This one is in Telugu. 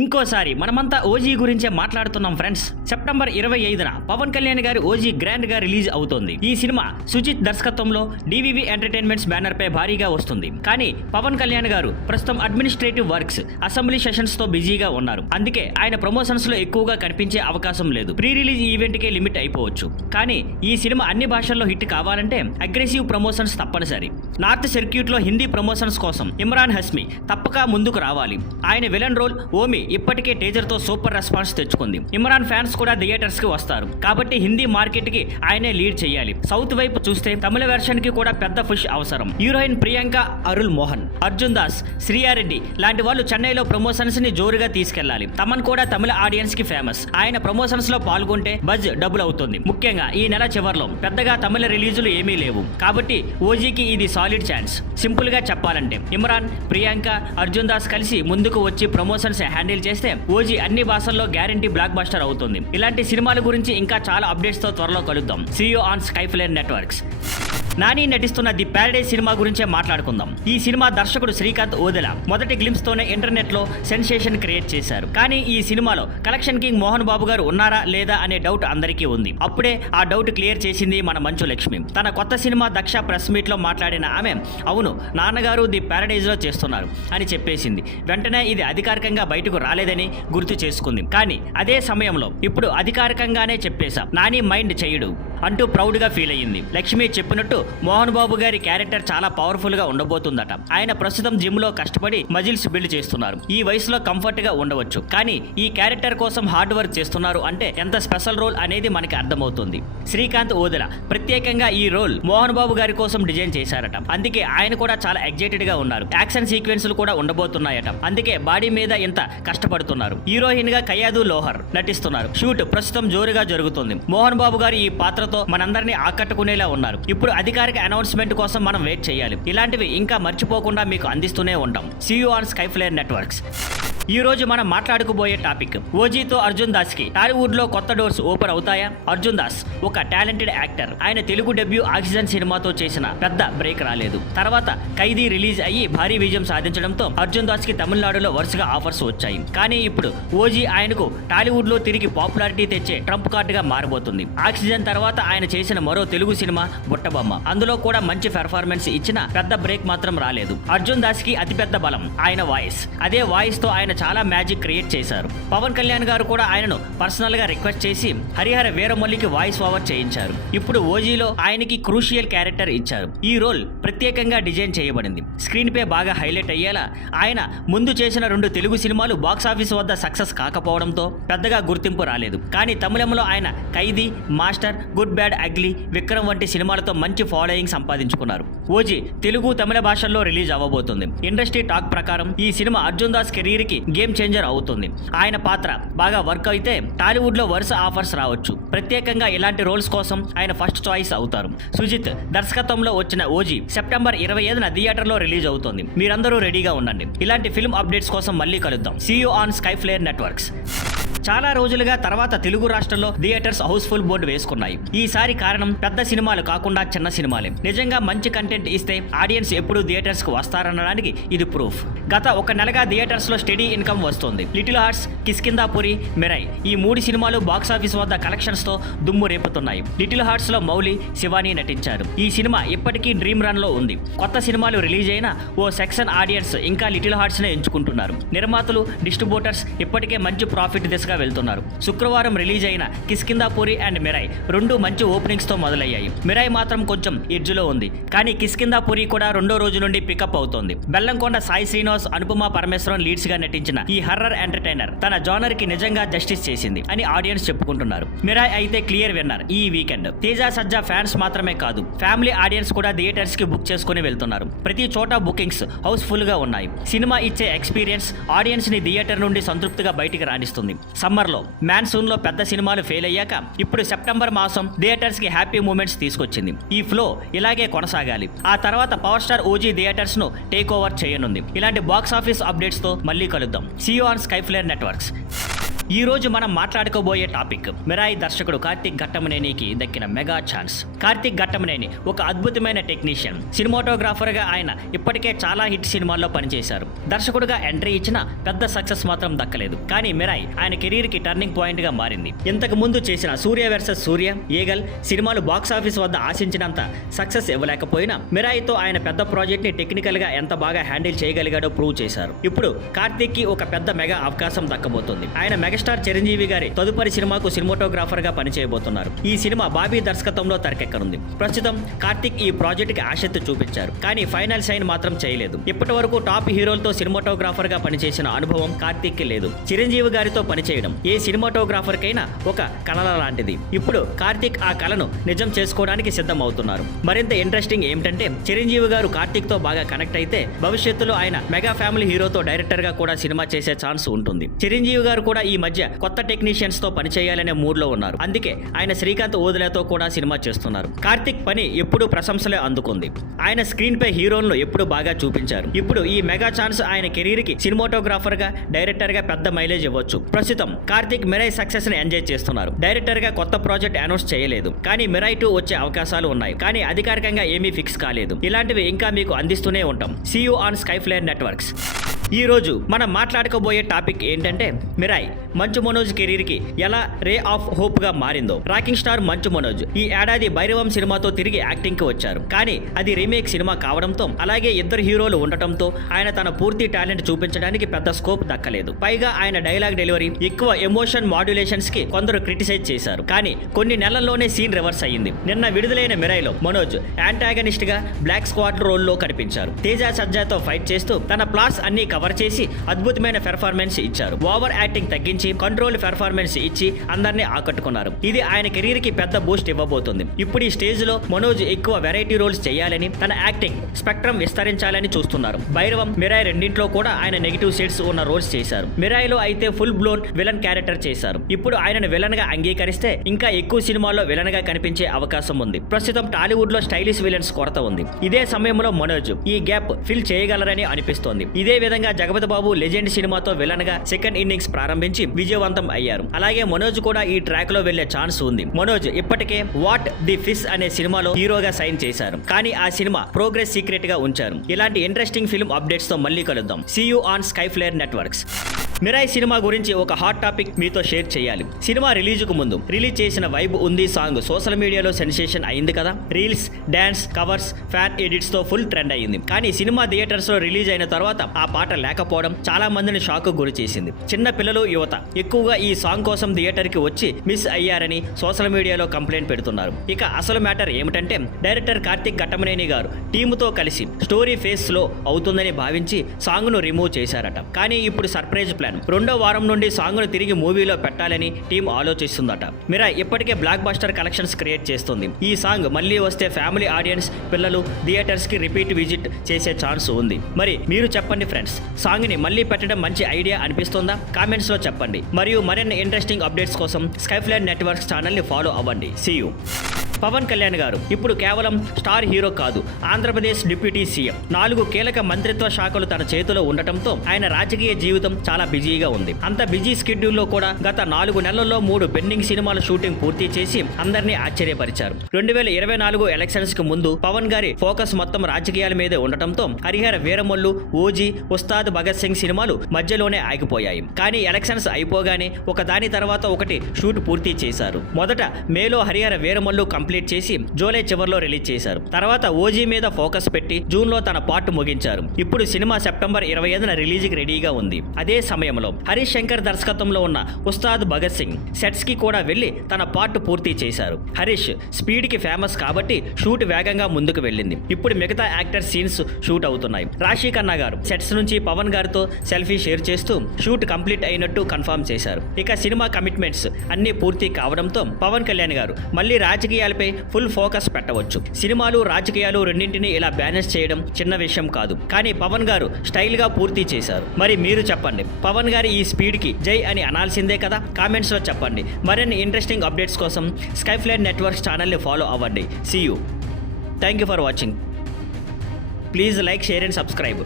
ఇంకోసారి మనమంతా ఓజీ గురించే మాట్లాడుతున్నాం ఫ్రెండ్స్. సెప్టెంబర్ 25న పవన్ కళ్యాణ్ గారి ఓజీ గ్రాండ్ గా రిలీజ్ అవుతోంది. ఈ సినిమా సుజిత్ దర్శకత్వంలో డివివి ఎంటర్టైన్మెంట్స్ బ్యానర్ పై భారీగా వస్తుంది. కానీ పవన్ కళ్యాణ్ గారు ప్రస్తుతం అడ్మినిస్ట్రేటివ్ వర్క్స్, అసెంబ్లీ సెషన్స్ తో బిజీగా ఉన్నారు. అందుకే ఆయన ప్రమోషన్స్ లో ఎక్కువగా కనిపించే అవకాశం లేదు. ప్రీ రిలీజ్ ఈవెంట్ కే లిమిట్ అయిపోవచ్చు. కానీ ఈ సినిమా అన్ని భాషల్లో హిట్ కావాలంటే అగ్రెసివ్ ప్రమోషన్స్ తప్పనిసరి. నార్త్ సర్క్యూట్ లో హిందీ ప్రమోషన్స్ కోసం ఇమ్రాన్ హస్మి తప్పక ముందుకు రావాలి. ఆయన విలన్ రోల్ ఓమి ఇప్పటికే టీజర్ తో సూపర్ రెస్పాన్స్ తెచ్చుకుంది. ఇమ్రాన్ ఫ్యాన్స్ కూడా థియేటర్స్ కి వస్తారు కాబట్టి హిందీ మార్కెట్ కి ఆయనే లీడ్ చేయాలి. సౌత్ వైపు చూస్తే తమిళ వెర్షన్ కి కూడా పెద్ద పుష్ అవసరం. హీరోయిన్ ప్రియాంక, అరుల్ మోహన్, అర్జున్ దాస్, శ్రీయారెడ్డి లాంటి వాళ్ళు చెన్నైలో ప్రమోషన్స్ ని జోరుగా తీసుకెళ్లాలి. తమన్ కూడా తమిళ ఆడియన్స్ కి ఫేమస్. ఆయన ప్రమోషన్స్ లో పాల్గొంటే బజ్ డబుల్ అవుతుంది. ముఖ్యంగా ఈ నెల చివర్లో పెద్దగా తమిళ రిలీజులు ఏమీ లేవు కాబట్టి ఓజీకి ఇది సాలిడ్ ఛాన్స్. సింపుల్ గా చెప్పాలంటే ఇమ్రాన్, ప్రియాంక, అర్జున్ దాస్ కలిసి ముందుకు వచ్చి ప్రమోషన్స్ హ్యాండిల్ చేస్తే ఓజీ అన్ని భాషల్లో గ్యారంటీ బ్లాక్ బస్టర్ అవుతుంది. ఇలాంటి సినిమాల గురించి ఇంకా చాలా అప్డేట్స్ తో త్వరలో కలుద్దాం. See you on Skyflare Networks. Nani నటిస్తున్న ది ప్యారడైజ్ సినిమా గురించే మాట్లాడుకుందాం. ఈ సినిమా దర్శకుడు శ్రీకాంత్ ఓదెల మొదటి గ్లింప్స్ తోనే ఇంటర్నెట్ లో సెన్సేషన్ క్రియేట్ చేశారు. కానీ ఈ సినిమాలో కలెక్షన్ కింగ్ మోహన్ బాబు గారు ఉన్నారా లేదా అనే డౌట్ అందరికీ ఉంది. అప్పుడే ఆ డౌట్ క్లియర్ చేసింది మన మంచు లక్ష్మి. తన కొత్త సినిమా దక్ష ప్రెస్ మీట్ లో మాట్లాడిన ఆమె అవును నాన్నగారు ది ప్యారడైజ్ లో చేస్తున్నారు అని చెప్పేసింది. వెంటనే ఇది అధికారికంగా బయటకు రాలేదని గుర్తు చేసుకుంది. కానీ అదే సమయంలో ఇప్పుడు అధికారికంగానే చెప్పేశా నాని మైండ్ చేయడు అంటూ ప్రౌడ్ గా ఫీల్ అయ్యింది. లక్ష్మి చెప్పినట్టు మోహన్ బాబు గారి క్యారెక్టర్ చాలా పవర్ఫుల్ గా ఉండబోతుందట. ఆయన ప్రస్తుతం జిమ్ లో కష్టపడి మజిల్స్ బిల్డ్ చేస్తున్నారు. ఈ వయసులో కంఫర్ట్ గా ఉండవచ్చు కానీ ఈ క్యారెక్టర్ కోసం హార్డ్ వర్క్ చేస్తున్నారు అంటే ఎంత స్పెషల్ రోల్ అనేది మనకి అర్థమవుతుంది. శ్రీకాంత్ ఓదెల ప్రత్యేకంగా ఈ రోల్ మోహన్ బాబు గారి కోసం డిజైన్ చేశారట. అందుకే ఆయన కూడా చాలా ఎగ్జైటెడ్ గా ఉన్నారు. యాక్షన్ సీక్వెన్స్లు కూడా ఉండబోతున్నాయట. అందుకే బాడీ మీద ఇంత కష్టపడుతున్నారు. హీరోయిన్ గా కయాదు లోహర్ నటిస్తున్నారు. షూట్ ప్రస్తుతం జోరుగా జరుగుతుంది. మోహన్ బాబు గారు ఈ పాత్రతో మనందరినీ ఆకట్టుకునేలా ఉన్నారు. ఇప్పుడు అధికారిక అనౌన్స్మెంట్ కోసం మనం వెయిట్ చేయాలి. ఇలాంటివి ఇంకా మర్చిపోకుండా మీకు అందిస్తూనే ఉంటాం. See you on Skyflare Networks. ఈ రోజు మనం మాట్లాడుకోబోయే టాపిక్ ఓజీతో అర్జున్ దాస్ కి టాలీవుడ్ లో కొత్త డోర్స్ ఓపెన్ అవుతాయా? అర్జున్ దాస్ ఒక టాలెంటెడ్ యాక్టర్. ఆయన తెలుగు డెబ్యూ ఆక్సిజన్ సినిమాతో చేసిన పెద్ద బ్రేక్ రాలేదు. తర్వాత ఖైదీ రిలీజ్ అయ్యి భారీ విజయం సాధించడంతో అర్జున్ దాస్ కి తమిళనాడులో వరుసగా ఆఫర్స్ వచ్చాయి. కానీ ఇప్పుడు ఓజీ ఆయనకు టాలీవుడ్ లో తిరిగి పాపులారిటీ తెచ్చే ట్రంప్ కార్డ్ గా మారబోతుంది. ఆక్సిజన్ తర్వాత ఆయన చేసిన మరో తెలుగు సినిమా బుట్టబొమ్మ. అందులో కూడా మంచి పెర్ఫార్మెన్స్ ఇచ్చిన పెద్ద బ్రేక్ మాత్రం రాలేదు. అర్జున్ దాస్ కి అతిపెద్ద బలం ఆయన వాయిస్. అదే వాయిస్ తో ఆయన చాలా మ్యాజిక్ క్రియేట్ చేశారు. పవన్ కళ్యాణ్ గారు కూడా ఆయనను పర్సనల్ గా రిక్వెస్ట్ చేసి హరిహర వీరమల్లికి వాయిస్ ఓవర్ చేయించారు. ఇప్పుడు ఓజీలో ఆయనకి క్రూషియల్ క్యారెక్టర్ ఇచ్చారు. ఈ రోల్ ప్రత్యేకంగా డిజైన్ చేయబడింది. స్క్రీన్ పై బాగా హైలైట్ అయ్యేలా. ఆయన ముందు చేసిన 2 తెలుగు సినిమాలు బాక్సాఫీస్ వద్ద సక్సెస్ కాకపోవడంతో పెద్దగా గుర్తింపు రాలేదు. కానీ తమిళంలో ఆయన Khaidi, Master, Good Bad Ugly, Vikram వంటి సినిమాలతో మంచి ఫాలోయింగ్ సంపాదించుకున్నారు. ఓజీ తెలుగు, తమిళ భాషల్లో రిలీజ్ అవ్వబోతుంది. ఇండస్ట్రీ టాక్ ప్రకారం ఈ సినిమా అర్జున్ దాస్ కెరీర్ కి గేమ్ చేంజర్ అవుతుంది. ఆయన పాత్ర బాగా వర్క్ అయితే టాలీవుడ్ లో వరుస ఆఫర్స్ రావచ్చు. ప్రత్యేకంగా ఇలాంటి రోల్స్ కోసం ఆయన ఫస్ట్ చాయిస్ అవుతారు. సుజిత్ దర్శకత్వంలో వచ్చిన ఓజీ సెప్టెంబర్ 25న థియేటర్ లో రిలీజ్ అవుతుంది. మీరందరూ రెడీగా ఉండండి. ఇలాంటి ఫిల్మ్ అప్డేట్స్ కోసం మళ్ళీ కలుద్దాం. See you on Skyflare Networks. చాలా రోజులుగా తర్వాత తెలుగు రాష్ట్రాల్లో థియేటర్స్ హౌస్ఫుల్ బోర్డు వేసుకున్నాయి. ఈసారి కారణం పెద్ద సినిమాలు కాకుండా చిన్న సినిమాలే. నిజంగా మంచి కంటెంట్ ఇస్తే ఆడియన్స్ ఎప్పుడు థియేటర్స్ కు వస్తారనడానికి ఇది ప్రూఫ్. గత 1 నెలగా థియేటర్స్ లో స్టడీ ఇన్కమ్ వస్తుంది. లిటిల్ హార్ట్స్, కిష్కింధాపురి, మిరై ఈ 3 సినిమాలు బాక్సాఫీస్ వద్ద కలెక్షన్స్ తో దుమ్ము రేపుతున్నాయి. లిటిల్ హార్ట్స్ లో మౌలి, శివాని నటించారు. ఈ సినిమా ఇప్పటికీ డ్రీమ్ రన్ లో ఉంది. కొత్త సినిమాలు రిలీజ్ అయినా ఓ సెక్షన్ ఆడియన్స్ ఇంకా లిటిల్ హార్ట్స్ నే ఎంచుకుంటున్నారు. నిర్మాతలు, డిస్ట్రిబ్యూటర్స్ ఇప్పటికే మంచి ప్రాఫిట్ దిశగా వెళ్తున్నారు. శుక్రవారం రిలీజ్ అయిన కిష్కింధాపురి అండ్ మిరై 2 మంచి ఓపెనింగ్స్ తో మొదలయ్యాయి. మిరై మాత్రం కొంచెం ఎడ్జ్లో ఉంది. కానీ కిష్కింధాపురి కూడా 2వ రోజు నుండి పికప్ అవుతోంది. బెల్లంకొండ సాయి శ్రీనివాస్, అనుపమ పరమేశ్వరన్ లీడ్స్ గా నటించిన ఈ హర్రర్ ఎంటర్టైనర్ తన జానర్ కి నిజంగా జస్టిస్ చేసింది అని ఆడియన్స్ చెప్పుకుంటున్నారు. మిరై అయితే క్లియర్ విన్నర్ ఈ వీకెండ్. తేజ సజ్జా ఫ్యాన్స్ మాత్రమే కాదు, ఫ్యామిలీ ఆడియన్స్ కూడా థియేటర్స్ కి బుక్ చేసుకుని వెళ్తున్నారు. ప్రతి చోట బుకింగ్స్ హౌస్ఫుల్ గా ఉన్నాయి. సినిమా ఇచ్చే ఎక్స్పీరియన్స్ ఆడియన్స్ ని థియేటర్ నుండి సంతృప్తిగా బయటికి రాణిస్తుంది. సమ్మర్ లో మాన్సూన్ లో పెద్ద సినిమాలు ఫెయిల్ అయ్యాక ఇప్పుడు సెప్టెంబర్ మాసం థియేటర్స్ కి హ్యాపీ మూమెంట్స్ తీసుకొచ్చింది. ఈ ఫ్లో ఇలాగే కొనసాగాలి. ఆ తర్వాత పవర్ స్టార్ ఓజీ థియేటర్స్ ను టేక్ ఓవర్ చేయనుంది. ఇలాంటి బాక్స్ ఆఫీస్ అప్డేట్స్ తో మళ్ళీ కలుద్దాం. See you on Skyflare Networks. ఈ రోజు మనం మాట్లాడుకోబోయే టాపిక్ మిరాయి దర్శకుడు కార్తిక్ ఘట్టమనేనికి దక్కిన మెగా ఛాన్స్. కార్తిక్ ఘట్టమనేని ఒక అద్భుతమైన టెక్నీషియన్. సినిమాటోగ్రాఫర్ గా ఆయన ఇప్పటికే చాలా హిట్ సినిమాల్లో పనిచేశారు. దర్శకుడుగా ఎంట్రీ ఇచ్చిన పెద్ద సక్సెస్ మాత్రం దక్కలేదు. కానీ మిరాయి ఆయన కెరీర్ కి టర్నింగ్ పాయింట్ గా మారింది. ఇంతకు ముందు చేసిన సూర్య వర్సెస్ సూర్య, ఈగల్ సినిమాలు బాక్స్ ఆఫీస్ వద్ద ఆశించినంత సక్సెస్ ఇవ్వలేకపోయినా మిరాయితో ఆయన పెద్ద ప్రాజెక్ట్ ని టెక్నికల్ గా ఎంత బాగా హ్యాండిల్ చేయగలిగాడో ప్రూవ్ చేశారు. ఇప్పుడు కార్తిక్ కి ఒక పెద్ద మెగా అవకాశం దక్కబోతుంది. ఆయన మెగాస్టార్ చిరంజీవి గారి తదుపరి సినిమాకు సినిమాటోగ్రాఫర్ గా పనిచేయబోతున్నారు. ఈ సినిమా బాబీ దర్శకత్వంలో తెరకెక్కనుంది. ప్రస్తుతం కార్తిక్ ఈ ప్రాజెక్ట్ కి ఆసక్తి చూపించారు. కానీ ఫైనల్ సైన్ మాత్రం చేయలేదు. ఇప్పటి వరకు టాప్ హీరోలతో సినిమాటోగ్రాఫర్ గా పనిచేసిన అనుభవం కార్తిక్ కి లేదు. చిరంజీవి గారితో పనిచేయడం ఏ సినిమాటోగ్రాఫర్ కైనా ఒక కళ లాంటిది. ఇప్పుడు కార్తిక్ ఆ కళను నిజం చేసుకోవడానికి సిద్ధం అవుతున్నారు. మరింత ఇంట్రెస్టింగ్ ఏమిటంటే చిరంజీవి గారు కార్తిక్ తో బాగా కనెక్ట్ అయితే భవిష్యత్తులో ఆయన మెగా ఫ్యామిలీ హీరోతో డైరెక్టర్ గా కూడా సినిమా చేసే ఛాన్స్ ఉంటుంది. చిరంజీవి గారు కూడా ఈ మధ్య కొత్త టెక్నీషియన్స్ తో పనిచేయాలనే మూడ్ లో ఉన్నారు. అందుకే ఆయన శ్రీకాంత్ ఓదెలతో కూడా సినిమా చేస్తున్నారు. కార్తిక్ పని ఎప్పుడూ ప్రశంసలే అందుకుంది. ఆయన స్క్రీన్ పై హీరోలను ఎప్పుడు బాగా చూపించారు. ఇప్పుడు ఈ మెగా ఛాన్స్ ఆయన కెరీర్ కి సినిమాటోగ్రాఫర్ గా, డైరెక్టర్ గా పెద్ద మైలేజ్ ఇవ్వచ్చు. ప్రస్తుతం కార్తిక్ మిరాయి సక్సెస్ ని ఎంజాయ్ చేస్తున్నారు. డైరెక్టర్ గా కొత్త ప్రాజెక్ట్ అనౌన్స్ చేయలేదు. కానీ మిరాయి 2 వచ్చే అవకాశాలు ఉన్నాయి. కానీ అధికారికంగా ఏమీ ఫిక్స్ కాలేదు. ఇలాంటివి ఇంకా మీకు అందిస్తూనే ఉంటాం. See you on Skyflare Networks. ఈ రోజు మనం మాట్లాడుకోబోయే టాపిక్ ఏంటంటే మిరాయి మంచు మనోజ్ కెరీర్ కి ఎలా రే ఆఫ్ హోప్ గా మారిందో. రాకింగ్ స్టార్ మంచు మనోజ్ ఈ ఏడాది భైరవం సినిమాతో తిరిగి యాక్టింగ్ కి వచ్చారు. కానీ అది రీమేక్ సినిమా కావడంతో, అలాగే ఇద్దరు హీరోలు ఉండటంతో ఆయన తన పూర్తి టాలెంట్ చూపించడానికి పెద్ద స్కోప్ దక్కలేదు. పైగా ఆయన డైలాగ్ డెలివరీ, ఎక్కువ ఎమోషన్ మాడ్యులేషన్స్ కి కొందరు క్రిటిసైజ్ చేశారు. కానీ కొన్ని నెలల్లోనే సీన్ రివర్స్ అయ్యింది. నిన్న విడుదలైన మిరాయిలో మనోజ్ యాంటాగనిస్ట్ గా బ్లాక్ స్క్వాడ్ రోల్ లో కనిపించారు. తేజ సజ్జాతో ఫైట్ చేస్తూ తన ప్లాస్ అన్ని కవర్ చేసి అద్భుతమైన పెర్ఫార్మెన్స్ ఇచ్చారు. ఓవర్ యాక్టింగ్ తగ్గించి కంట్రోల్ పెర్ఫార్మెన్స్ ఇచ్చి అందరినీ ఆకట్టుకున్నారు. ఇది ఆయన కెరీర్ కి పెద్ద బూస్ట్ ఇవ్వబోతుంది. ఇప్పుడు ఈ స్టేజ్ లో మనోజ్ ఎక్కువ వెరైటీ రోల్స్ చేయాలని, తన యాక్టింగ్ స్పెక్ట్రమ్ విస్తరించాలని చూస్తున్నారు. భైరవం, మిరాయి రెండింటిలో కూడా ఆయన నెగిటివ్ షేడ్స్ ఉన్న రోల్స్ చేశారు. మిరాయిలో అయితే ఫుల్ బ్లోన్ విలన్ క్యారెక్టర్ చేశారు. ఇప్పుడు ఆయనను విలన్ గా అంగీకరిస్తే ఇంకా ఎక్కువ సినిమాల్లో విలన్ గా కనిపించే అవకాశం ఉంది. ప్రస్తుతం టాలీవుడ్ లో స్టైలిష్ విలన్స్ కొరత ఉంది. ఇదే సమయంలో మనోజ్ ఈ గ్యాప్ ఫిల్ చేయగలరని అనిపిస్తోంది. ఇదే విధంగా జగపతి బాబు లెజెండ్ సినిమాతో విలన్ గా సెకండ్ ఇన్నింగ్స్ ప్రారంభించి విజయవంతం అయ్యారు. అలాగే మనోజ్ కూడా ఈ ట్రాక్ లో వెళ్లే ఛాన్స్ ఉంది. మనోజ్ ఇప్పటికే వాట్ ది ఫిష్ అనే సినిమాలో హీరోగా సైన్ చేశారు. కానీ ఆ సినిమా ప్రోగ్రెస్ సీక్రెట్ గా ఉంచారు. ఇలాంటి ఇంట్రెస్టింగ్ ఫిల్మ్ అప్డేట్స్ తో మళ్ళీ కలుద్దాం. See you on Skyflare Networks. Mirai సినిమా గురించి ఒక హాట్ టాపిక్ మీతో షేర్ చేయాలి. సినిమా రిలీజ్ కు ముందు రిలీజ్ చేసిన వైబ్ ఉంది సాంగ్ సోషల్ మీడియాలో సెన్సేషన్ అయింది కదా. Reels, dance, covers, fan edits తో ఫుల్ ట్రెండ్ అయింది. కానీ సినిమా థియేటర్స్ లో రిలీజ్ అయిన తర్వాత ఆ పాట లేకపోవడం చాలా మందిని షాక్ కు గురి చేసింది. చిన్న పిల్లలు, యువత ఎక్కువగా ఈ సాంగ్ కోసం థియేటర్ కి వచ్చి మిస్ అయ్యారని సోషల్ మీడియాలో కంప్లైంట్ పెడుతున్నారు. ఇక అసలు మ్యాటర్ ఏమిటంటే డైరెక్టర్ కార్తిక్ ఘట్టమనేని గారు టీముతో కలిసి స్టోరీ ఫేస్ లో అవుతుందని భావించి సాంగ్ ను రిమూవ్ చేశారట. కానీ ఇప్పుడు సర్ప్రైజ్ ప్లాన్, 2వ వారం నుండి సాంగ్ ను తిరిగి మూవీలో పెట్టాలని టీం ఆలోచిస్తుందట. మిరాయి ఇప్పటికే బ్లాక్ బస్టర్ కలెక్షన్స్ క్రియేట్ చేస్తుంది. ఈ సాంగ్ మళ్ళీ వస్తే ఫ్యామిలీ ఆడియన్స్, పిల్లలు థియేటర్స్ కి రిపీట్ విజిట్ చేసే ఛాన్స్ ఉంది. మరి మీరు చెప్పండి ఫ్రెండ్స్, సాంగ్ ని మళ్ళీ పెట్టడం మంచి ఐడియా అనిపిస్తుందా? కామెంట్స్ లో చెప్పండి. మరియు మరిన్ని ఇంట్రెస్టింగ్ అప్డేట్స్ కోసం స్కైఫ్లేర్ నెట్వర్క్స్ ఛానల్ ని ఫాలో అవ్వండి. See you. పవన్ కళ్యాణ్ గారు ఇప్పుడు కేవలం స్టార్ హీరో కాదు, ఆంధ్రప్రదేశ్ డిప్యూటీ సీఎం. 4 కీలక మంత్రిత్వ శాఖలు తన చేతిలో ఉండటంతో ఆయన రాజకీయ జీవితం చాలా బిజీగా ఉంది. అంత బిజీ స్కెడ్యూల్లో కూడా గత 4 నెలల్లో 3 పెండింగ్ సినిమాల షూటింగ్ పూర్తి చేసి అందరినీ ఆశ్చర్యపరిచారు. 2024 ఎలక్షన్స్ కు ముందు పవన్ గారి ఫోకస్ మొత్తం రాజకీయాల మీదే ఉండటంతో హరిహర వీరమల్లు, ఓజీ, ఉస్తాద్ భగత్ సింగ్ సినిమాలు మధ్యలోనే ఆగిపోయాయి. కానీ ఎలక్షన్స్ అయిపోగానే ఒకదాని తర్వాత ఒకటి షూట్ పూర్తి చేశారు. మొదట మేలో హరిహర వీరమల్లు కంప్లీట్ చేసి జూలై చివరిలో రిలీజ్ చేశారు. తర్వాత ఓజీ మీద ఫోకస్ పెట్టి జూన్ లో తన పార్ట్ ముగించారు. ఇప్పుడు సినిమా సెప్టెంబర్ 25న రిలీజ్ కి రెడీగా ఉంది. అదే సమయంలో హరీష్ శంకర్ దర్శకత్వంలో ఉన్న ఉస్తాద్ భగత్ సింగ్ సెట్స్ కి కూడా వెళ్లి తన పార్ట్ పూర్తి చేశారు. హరీష్ స్పీడ్ కి ఫేమస్ కాబట్టి షూట్ వేగంగా ముందుకు వెళ్ళింది. ఇప్పుడు మిగతా యాక్టర్ సీన్స్ షూట్ అవుతున్నాయి. రాశి ఖన్నా గారు సెట్స్ నుంచి పవన్ గారితో సెల్ఫీ షేర్ చేస్తూ షూట్ కంప్లీట్ అయినట్టు కన్ఫర్మ్ చేశారు. ఇక సినిమా కమిట్మెంట్స్ అన్ని పూర్తి కావడంతో పవన్ కళ్యాణ్ గారు మళ్ళీ రాజకీయాలపై ఫుల్ ఫోకస్ పెట్టవచ్చు. సినిమాలు, రాజకీయాలు రెండింటినీ ఇలా బ్యాలెన్స్ చేయడం చిన్న విషయం కాదు. కానీ పవన్ గారు స్టైల్ గా పూర్తి చేశారు. మరి మీరు చెప్పండి, పవన్ గారి ఈ స్పీడ్ కి జై అని అనాల్సిందే కదా? కామెంట్స్ లో చెప్పండి. మరిన్ని ఇంట్రెస్టింగ్ అప్డేట్స్ కోసం స్కైఫ్లేర్ నెట్వర్క్స్ ఛానల్ ని ఫాలో అవ్వండి. See you. Thank you for watching. Please like, share and subscribe.